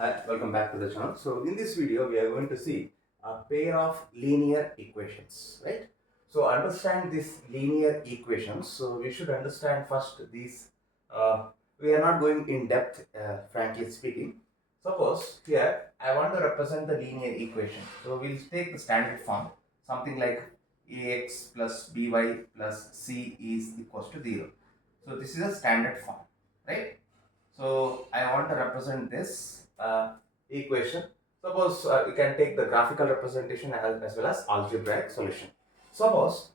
Hi, welcome back to the channel. So in this video, we are going to see a pair of linear equations, right? So understand these linear equations. So we should understand first these. We are not going in depth, frankly speaking. Suppose here I want to represent the linear equation. So we'll take the standard form, something like ax plus by plus c is equals to 0. So this is a standard form, right? So I want to represent this equation. Suppose you can take the graphical representation as well as algebraic solution. Suppose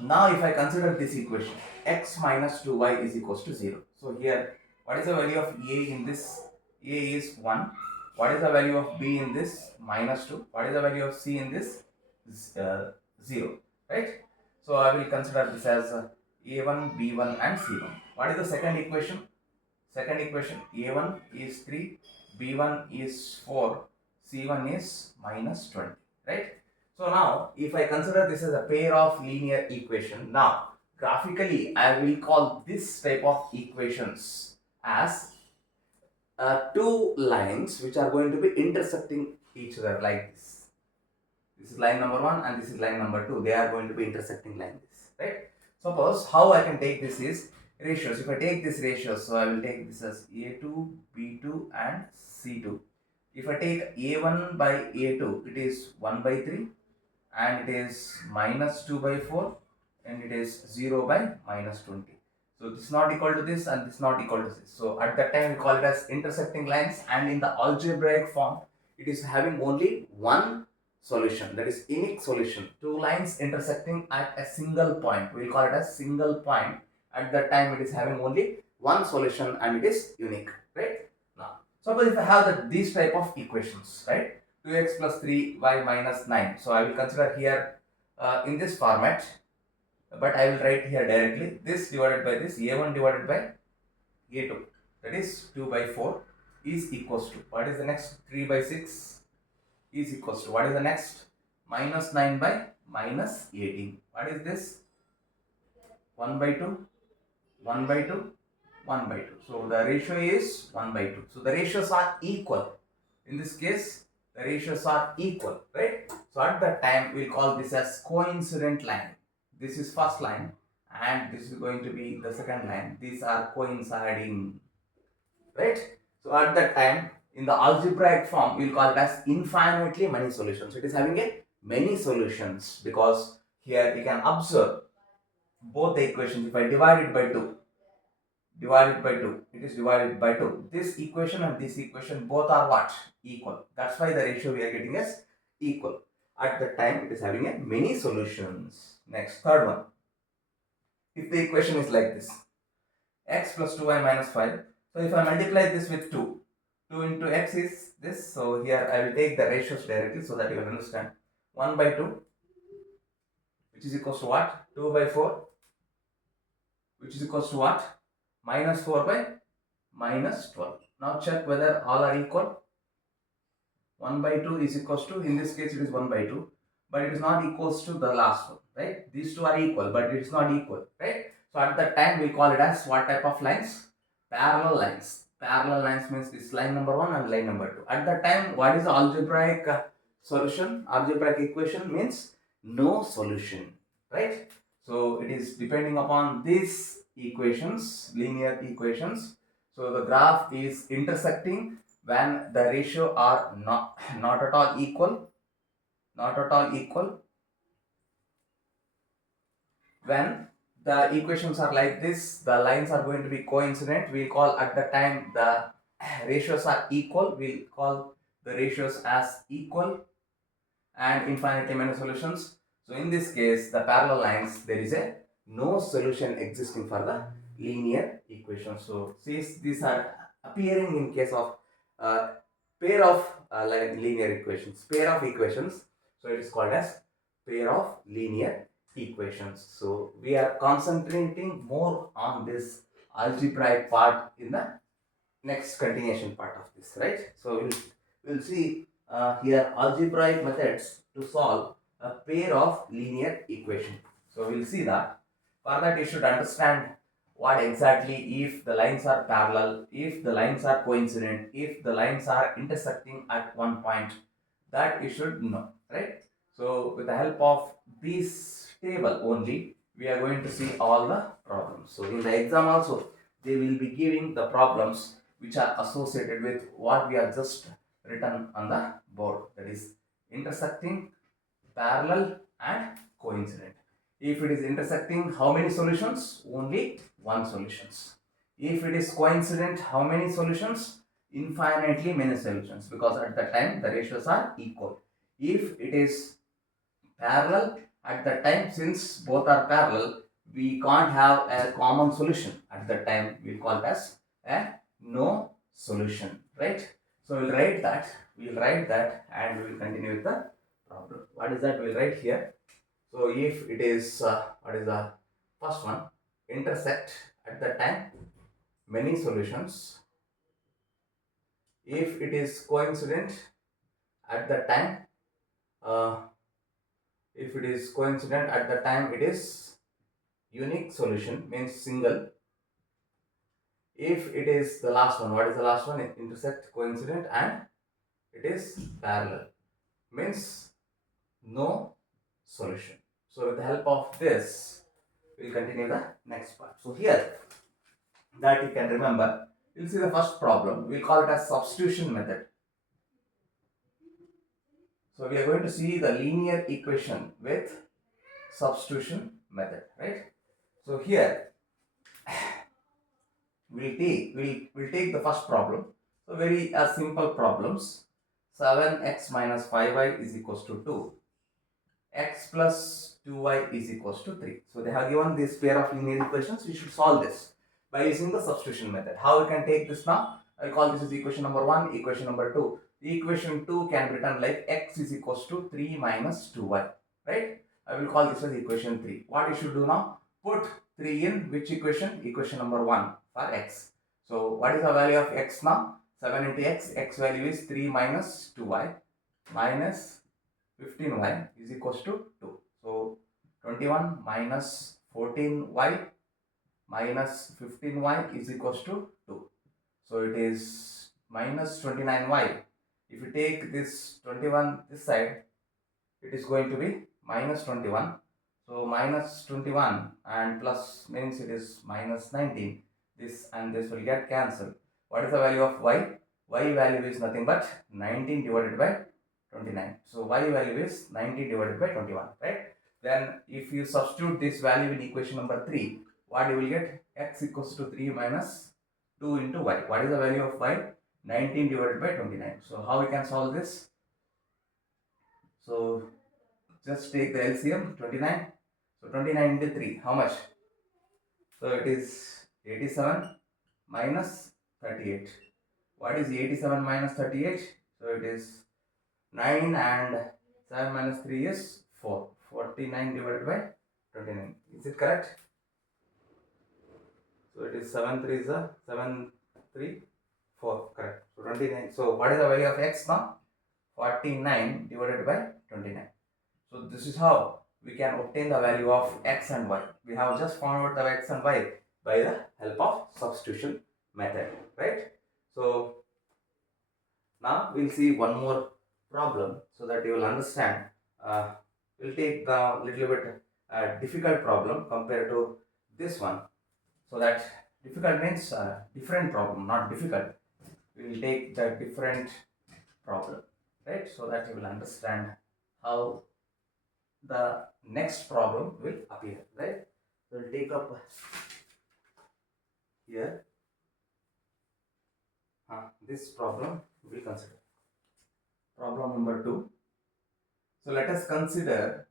now if I consider this equation, x minus 2y is equals to 0. So here, what is the value of a in this? A is 1. What is the value of b in this? Minus 2. What is the value of c in this? 0. Right? So I will consider this as a1, b1 and c1. What is the second equation? Second equation, a1 is 3, b1 is 4, c1 is minus 20, right? So now, if I consider this as a pair of linear equation, now graphically I will call this type of equations as two lines which are going to be intersecting each other like this. This is line number 1 and this is line number 2. They are going to be intersecting like this, right? Suppose how I can take this is ratios. If I take this ratios, so I will take this as a2, b2 and c2. If I take a1 by a2, it is 1 by 3 and it is minus 2 by 4 and it is 0 by minus 20. So this is not equal to this and this is not equal to this. So at that time we call it as intersecting lines, and in the algebraic form it is having only one solution, that is unique solution. Two lines intersecting at a single point, we will call it as single point. At that time it is having only one solution and it is unique, right? Now suppose if I have these type of equations, right, 2x plus 3y minus 9, so I will consider here in this format, but I will write here directly this divided by this, a1 divided by a2, that is 2 by 4 is equals to, what is the next, 3 by 6 is equals to, what is the next, minus 9 by minus 18. What is this? 1 by 2, 1 by 2, 1 by 2. So the ratio is 1 by 2. So the ratios are equal. In this case, the ratios are equal, right? So at that time, we'll call this as coincident line. This is first line and this is going to be the second line. These are coinciding, right? So at that time, in the algebraic form, we'll call it as infinitely many solutions. It is having a many solutions because here you can observe both the equations. If I divide it by 2, it is divided by 2. This equation and this equation both are what? Equal. That's why the ratio we are getting is equal. At that time, it is having a many solutions. Next, third one. If the equation is like this, x plus 2y minus 5. So if I multiply this with 2, 2 into x is this. So here I will take the ratios directly so that you will understand. 1 by 2, which is equals to what? 2 by 4, which is equals to what? Minus 4 by minus 12. Now check whether all are equal. 1 by 2 is equals to, in this case it is 1 by 2, but it is not equals to the last one, right? These two are equal, but it is not equal, right? So at that time we call it as what type of lines? Parallel lines. Parallel lines means this line number 1 and line number 2. At that time, what is the algebraic solution? Algebraic equation means no solution, right? So it is depending upon these equations, linear equations. So the graph is intersecting when the ratio are not at all equal, when the equations are like this, the lines are going to be coincident, we'll call at the time the ratios are equal, we'll call the ratios as equal, and infinitely many solutions. So in this case, the parallel lines, there is a no solution existing for the linear equation. So since these are appearing in case of pair of linear equations, pair of equations, so it is called as pair of linear equations. So we are concentrating more on this algebraic part in the next continuation part of this, right? So we'll see here algebraic methods to solve a pair of linear equation. So we'll see that. For that you should understand what exactly, if the lines are parallel, if the lines are coincident, if the lines are intersecting at one point, that you should know, right? So with the help of this table only, we are going to see all the problems. So in the exam also, they will be giving the problems which are associated with what we have just written on the board, that is intersecting, parallel and coincident. If it is intersecting, how many solutions? Only one solutions. If it is coincident, how many solutions? Infinitely many solutions, because at that time the ratios are equal. If it is parallel, at that time, since both are parallel, we can't have a common solution. At that time we'll call it as a no solution, right? So we'll write that and we'll continue with the problem. What is that? We'll write here. So if it is what is the first one? Intersect, at that time many solutions. If it is coincident, at that time uh, if it is coincident, at that time it is unique solution, means single. If it is the last one, what is the last one? Intersect, coincident and it is parallel, means no solution. So with the help of this, we'll continue the next part. So here, that you can remember, you'll see the first problem. We'll call it as substitution method. So we are going to see the linear equation with substitution method, right? So here we'll take the first problem. So very simple problems. 7x minus 5y is equals to 2. X plus 2y is equals to 3. So they have given this pair of linear equations. We should solve this by using the substitution method. How we can take this now? I'll call this as equation number 1, equation number 2. Equation 2 can be written like x is equals to 3 minus 2y, right? I will call this as equation 3. What you should do now? Put 3 in which equation? Equation number 1 for x. So what is the value of x now? 7 into x. X value is 3 minus 2y minus 15y is equals to 2. So 21 minus 14y minus 15y is equals to 2. So it is minus 29y. If you take this 21 this side, it is going to be minus 21. So minus 21 and plus means it is minus 19. This and this will get cancelled. What is the value of y? Y value is nothing but 19 divided by 29. So y value is 19 divided by 21, right? Then if you substitute this value in equation number 3, what you will get? X equals to 3 minus 2 into y. What is the value of y? 19 divided by 29. So how we can solve this? So just take the LCM, 29. So 29 into 3, how much? So it is 87 minus 38. What is 87 minus 38? So it is 9 and 7 minus 3 is 4. 49 divided by 29. Is it correct? So it is 7 3 is a 7 3 4. Correct. So 29. So what is the value of x now? 49 divided by 29. So this is how we can obtain the value of x and y. We have just found out the x and y by the help of substitution method, right? So now we'll see one more problem so that you will understand. We'll take the little bit difficult problem compared to this one. So that difficult means different problem, not difficult. We will take the different problem, right? So that you will understand how the next problem will appear, right? So we'll take up here this problem we will consider. Problem number 2. So let us consider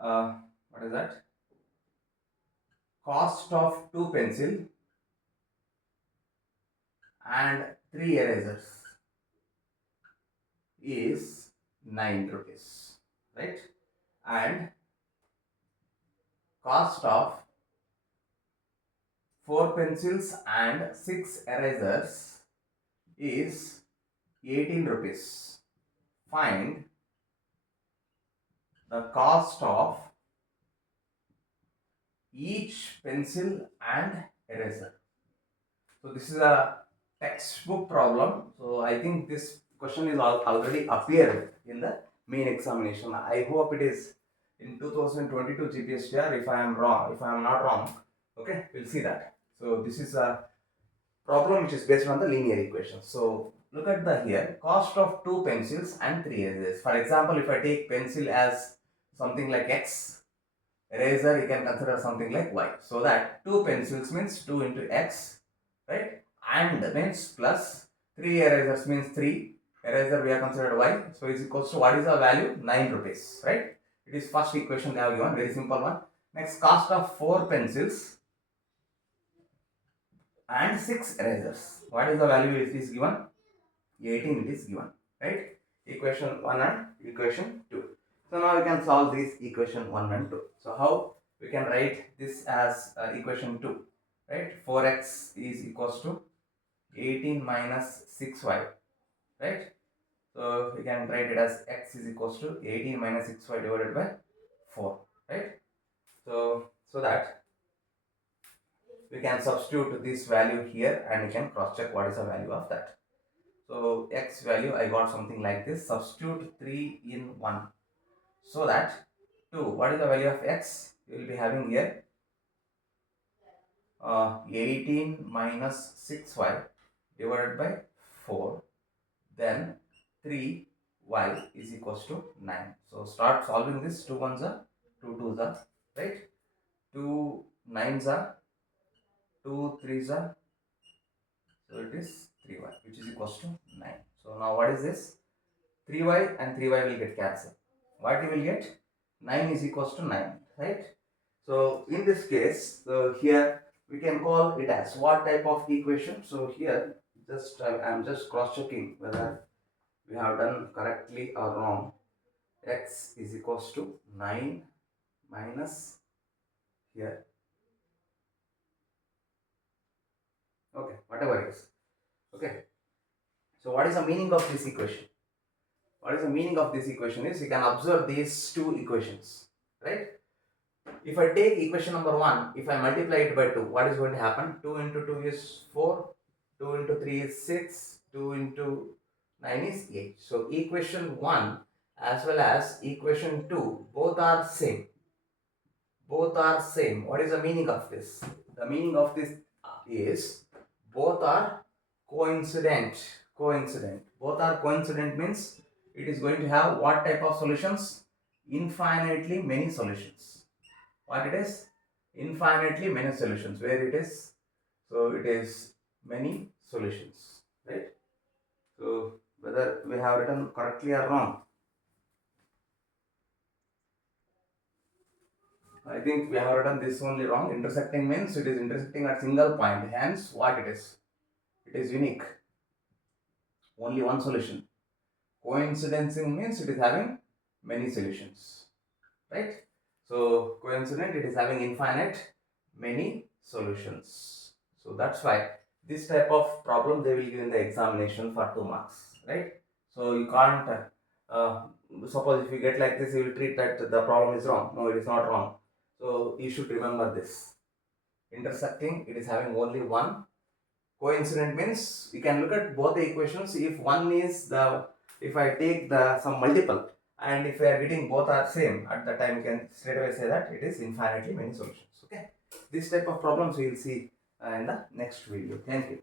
what is that? Cost of 2 pencil and 3 erasers is 9 rupees, right? And cost of 4 pencils and 6 erasers is 18 rupees. Find the cost of each pencil and eraser. So this is a textbook problem. So I think this question is already appeared in the main examination. I hope it is in 2022 gpstr. If I am wrong, if I am not wrong, okay, we'll see that. So this is a problem which is based on the linear equation. So look at the here, cost of 2 pencils and 3 erasers. For example, if I take pencil as something like x, eraser you can consider something like y. So that 2 pencils means 2 into x, right? And means plus 3 erasers means 3. Eraser we are considered y. So is equals to, what is the value? 9 rupees, right? It is first equation they have given, very simple one. Next, cost of 4 pencils and 6 erasers. What is the value it is given? 18 it is given, right? Equation 1 and equation 2. So now we can solve this equation 1 and 2. So how we can write this as equation 2, right? 4x is equals to 18 minus 6y, right? So we can write it as x is equals to 18 minus 6y divided by 4, right? So that we can substitute this value here and we can cross check what is the value of that. So x value I got something like this. Substitute 3 in 1. So that 2, what is the value of x? We will be having here 18 minus 6y divided by 4. Then 3y is equals to 9. So start solving this. 2 ones are 2 twos are, right? 2 nines are 2 threes are, so it is 3y, which is equals to 9. So now what is this? 3y and 3y will get cancelled. What you will get? 9 is equals to 9, right? So in this case, here we can call it as what type of equation? So here I am just cross checking whether we have done correctly or wrong. X is equals to 9 minus here, okay, whatever it is, okay. So what is the meaning of this equation? What is the meaning of this equation is, you can observe these two equations, right? If I take equation number 1, if I multiply it by 2, what is going to happen? 2 into 2 is 4, 2 into 3 is 6, 2 into 9 is 8. So equation 1 as well as equation 2, both are same. Both are same. What is the meaning of this? The meaning of this is both are coincident. Both are coincident means it is going to have what type of solutions? Infinitely many solutions. What it is? Infinitely many solutions. Where it is? So it is many solutions, right? So whether we have written correctly or wrong, I think we have written this only wrong. Intersecting means it is intersecting at single point. Hence, what it is? It is unique. Only one solution. Coincidencing means it is having many solutions, right? So coincident, it is having infinite many solutions. So that's why this type of problem they will give in the examination for 2 marks, right? So you can't suppose if you get like this, you will treat that the problem is wrong. No, it is not wrong. So you should remember this. Intersecting, it is having only one. Coincident means you can look at both the equations. If one is the, if I take the some multiple and if I are getting both are same, at the time you can straight away say that it is infinitely many solutions. Okay, this type of problems we will see in the next video. Thank you.